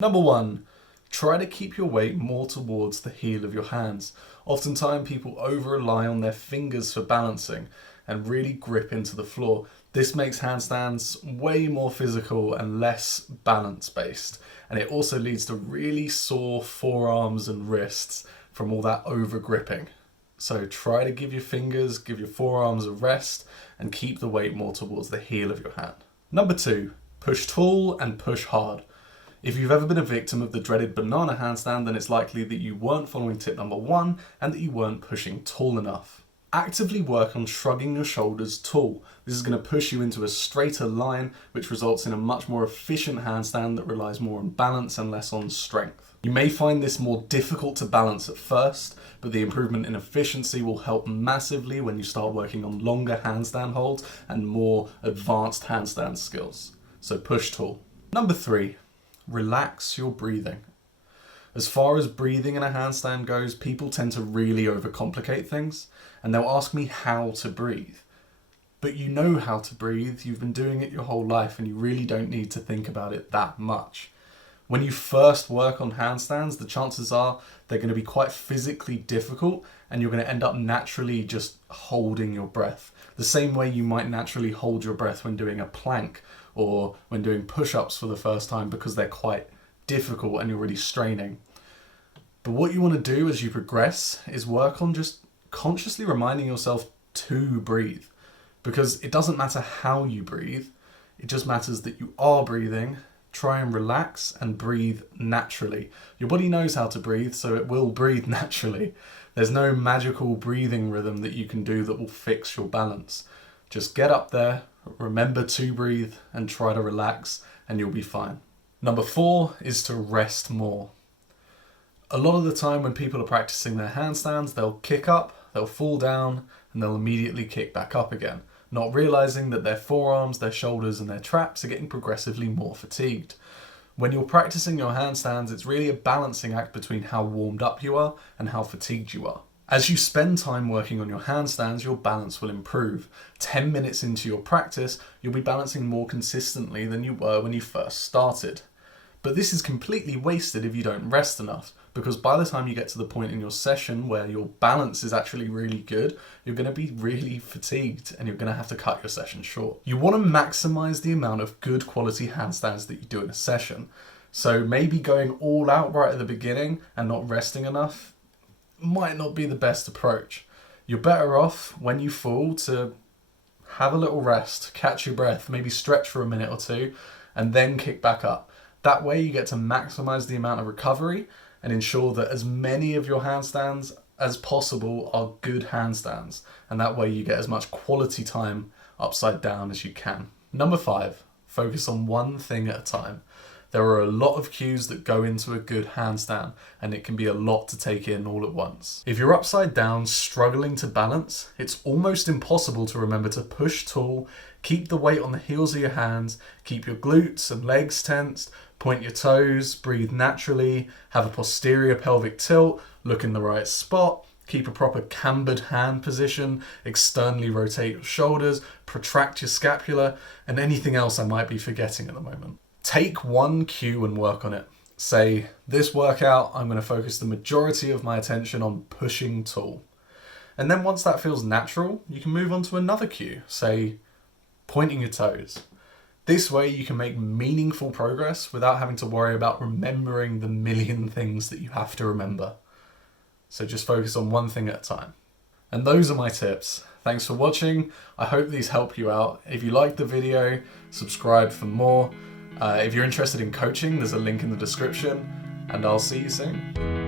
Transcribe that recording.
Number 1, try to keep your weight more towards the heel of your hands. Oftentimes people over-rely on their fingers for balancing and really grip into the floor. This makes handstands way more physical and less balance-based. And it also leads to really sore forearms and wrists from all that over-gripping. So try to give your fingers, give your forearms a rest and keep the weight more towards the heel of your hand. Number 2, push tall and push hard. If you've ever been a victim of the dreaded banana handstand, then it's likely that you weren't following tip number 1 and that you weren't pushing tall enough. Actively work on shrugging your shoulders tall. This is going to push you into a straighter line, which results in a much more efficient handstand that relies more on balance and less on strength. You may find this more difficult to balance at first, but the improvement in efficiency will help massively when you start working on longer handstand holds and more advanced handstand skills. So push tall. Number 3, relax your breathing. As far as breathing in a handstand goes, people tend to really overcomplicate things, and they'll ask me how to breathe. But you know how to breathe, you've been doing it your whole life, and you really don't need to think about it that much. When you first work on handstands, the chances are they're going to be quite physically difficult, and you're going to end up naturally just holding your breath. The same way you might naturally hold your breath when doing a plank or when doing push-ups for the first time, because they're quite difficult and you're really straining. But what you want to do as you progress is work on just consciously reminding yourself to breathe, because it doesn't matter how you breathe, it just matters that you are breathing. Try and relax and breathe naturally. Your body knows how to breathe, so it will breathe naturally. There's no magical breathing rhythm that you can do that will fix your balance. Just get up there, remember to breathe, and try to relax, and you'll be fine. Number 4 is to rest more. A lot of the time when people are practicing their handstands, they'll kick up, they'll fall down, and they'll immediately kick back up again, not realizing that their forearms, their shoulders, and their traps are getting progressively more fatigued. When you're practicing your handstands, it's really a balancing act between how warmed up you are and how fatigued you are. As you spend time working on your handstands, your balance will improve. 10 minutes into your practice, you'll be balancing more consistently than you were when you first started. But this is completely wasted if you don't rest enough, because by the time you get to the point in your session where your balance is actually really good, you're going to be really fatigued and you're going to have to cut your session short. You want to maximize the amount of good quality handstands that you do in a session. So maybe going all out right at the beginning and not resting enough might not be the best approach. You're better off when you fall to have a little rest, catch your breath, maybe stretch for a minute or two, and then kick back up. That way you get to maximize the amount of recovery and ensure that as many of your handstands as possible are good handstands. And that way you get as much quality time upside down as you can. Number 5, focus on one thing at a time. There are a lot of cues that go into a good handstand, and it can be a lot to take in all at once. If you're upside down, struggling to balance, it's almost impossible to remember to push tall, keep the weight on the heels of your hands, keep your glutes and legs tensed, point your toes, breathe naturally, have a posterior pelvic tilt, look in the right spot, keep a proper cambered hand position, externally rotate your shoulders, protract your scapula, and anything else I might be forgetting at the moment. Take one cue and work on it. Say, this workout, I'm going to focus the majority of my attention on pushing tall. And then once that feels natural, you can move on to another cue. Say, pointing your toes. This way you can make meaningful progress without having to worry about remembering the million things that you have to remember. So just focus on one thing at a time. And those are my tips. Thanks for watching. I hope these help you out. If you liked the video, subscribe for more. If you're interested in coaching, there's a link in the description, and I'll see you soon.